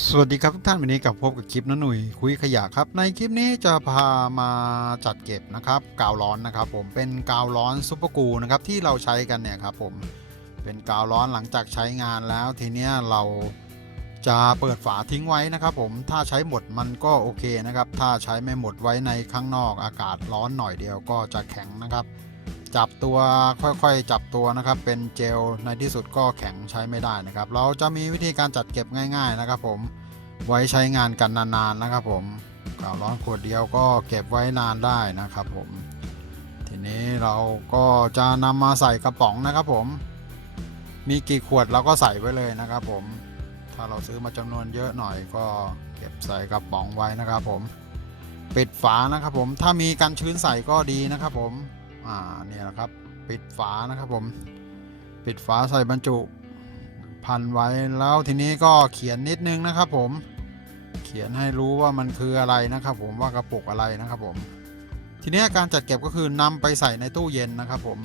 สวัสดีครับทุกท่านวันนี้กับพบกับคลิปน้าหนุ่ยคุยขยะครับในคลิปนี้จะพามาจัดเก็บนะครับกาวร้อนนะครับผมเป็นกาวร้อนซุปเปอร์กูนะครับที่เราใช้กันเนี่ยครับผมเป็นกาวร้อนหลังจากใช้งานแล้วทีเนี้ยเราจะเปิดฝาทิ้งไว้นะครับผมถ้าใช้หมดมันก็โอเคนะครับถ้าใช้ไม่หมดไว้ในข้างนอกอากาศร้อนหน่อยเดียวก็จะแข็งนะครับจับตัวค่อยๆจับตัวนะครับเป็นเจลในที่สุดก็แข็งใช้ไม่ได้นะครับเราจะมีวิธีการจัดเก็บง่ายๆนะครับผมไว้ใช้งานกันนานๆนะครับผมกาวร้อนขวดเดียวก็เก็บไว้นานได้นะครับผมทีนี้เราก็จะนำมาใส่กระป๋องนะครับผมมีกี่ขวดเราก็ใส่ไว้เลยนะครับผมถ้าเราซื้อมาจำนวนเยอะหน่อยก็เก็บใส่กระป๋องไว้นะครับผมปิดฝานะครับผมถ้ามีกันชื้นใส่ก็ดีนะครับผมเนี่ยนะครับปิดฝานะครับผมปิดฝาใส่บรรจุพันไว้แล้วทีนี้ก็เขียนนิดนึงนะครับผมเขียนให้รู้ว่ามันคืออะไรนะครับผมว่ากระปุกอะไรนะครับผมทีนี้การจัดเก็บก็คือนำไปใส่ในตู้เย็นนะครับผม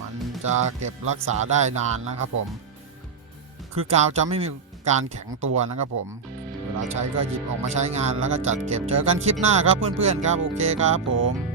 มันจะเก็บรักษาได้นานนะครับผมคือกาวจะไม่มีการแข็งตัวนะครับผมเวลาใช้ก็หยิบออกมาใช้งานแล้วก็จัดเก็บเจอกันคลิปหน้าครับเพื่อนๆครับโอเคครับผม